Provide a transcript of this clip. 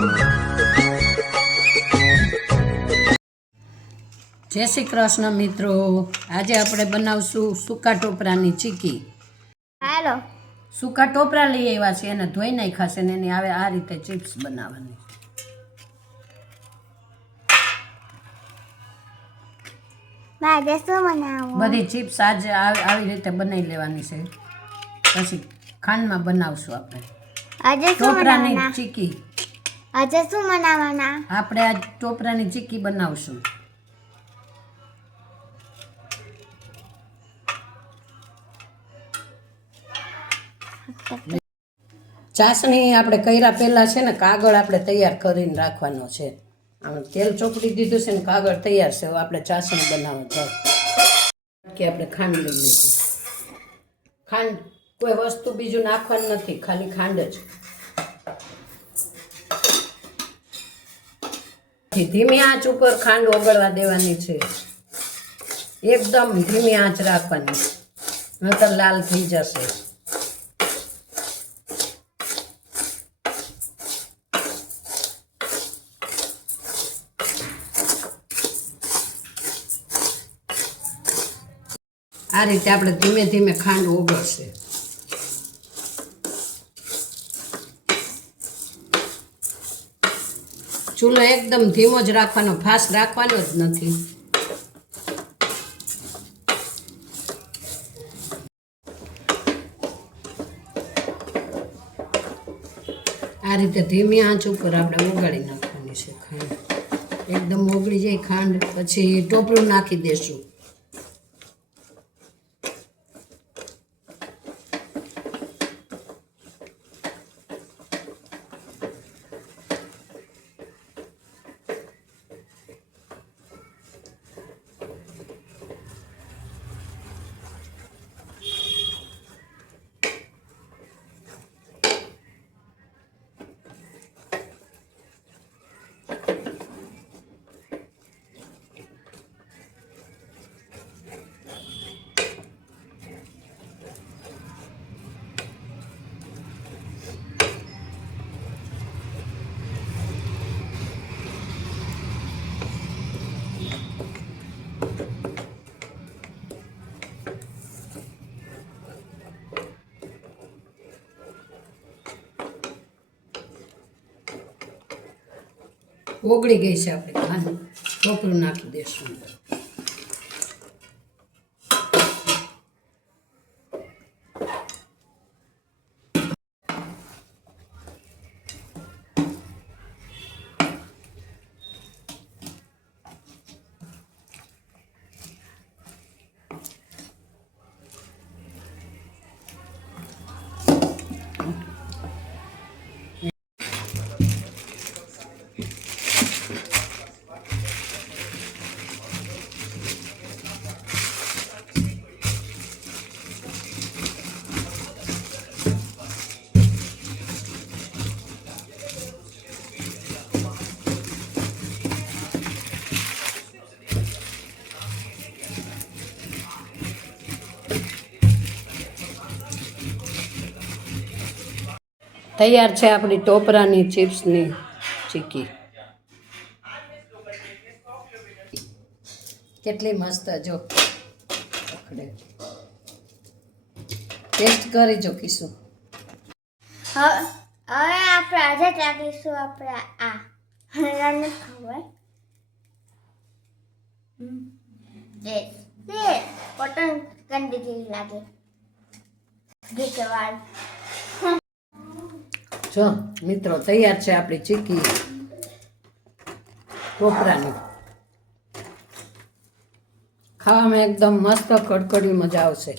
જય શ્રી કૃષ્ણ મિત્રો. આજે આપણે બનાવશું સૂકા ટોપરાની ચીકી. હાલો. સૂકા ટોપરા લઈ આવ્યા છે એને ધોઈ નાખ્યા છે ને એની આવે આ રીતે ચિપ્સ બનાવવાની. બધી ચિપ્સ આજે આવી આવી રીતે બનાવી લેવાની છે. પછી ખાંડમાં બનાવશું આપણે. ટોપરાની ચીકી. આજે શું બનાવવાના? આપણે આજ ટોપરાની ચીકી બનાવશું. ચાસણી આપણે કર્યા પહેલાં છે ને, કાગળ આપણે તૈયાર કરીને રાખવાનો છે. આમ તેલ ચોપડી દીધું છે ને, કાગળ તૈયાર છે આપણે ચાસણી બનાવવા કે આપણે ખાંડ લઈ લીધી ખાંડ કોઈ વસ્તુ બીજું નાખવાનું નથી, ખાલી ખાંડ જ. ધીમી આંચ ઉપર ખાંડ ઓગળવા દેવાની છે. એકદમ ધીમી આંચ રાખવાની. નહીતર લાલ થઈ જશે. આ રીતે આપણે ધીમે ધીમે ખાંડ ઓગળશે. ચૂલો એકદમ ધીમો જ રાખવાનો ફાસ રાખવાનો જ નથી. આ રીતે ધીમી આંચ ઉપર આપણે ઓગાળી નાખવાની છે ખાંડ. એકદમ ઓગળી જાય ખાંડ, પછી ટોપલું નાખી દેશું. ઓગળી ગઈ છે આપણે. ખાંડ ટોપરું નાખી દેશું તૈયાર છે આપણી ટોપરાની ચિપ્સની ચીકી. કેટલી મસ્ત જો. ટેસ્ટ કરી જો કીશું હવે આપણે આજે ચાખીશું આપણે આ. હરાને ખબર? કોટન કંડી જેવી લાગે ગીચવાડ જો મિત્રો તૈયાર છે આપણી ચીકી કોપરાની. ખાવામાં એકદમ મસ્ત કડકડી મજા આવશે.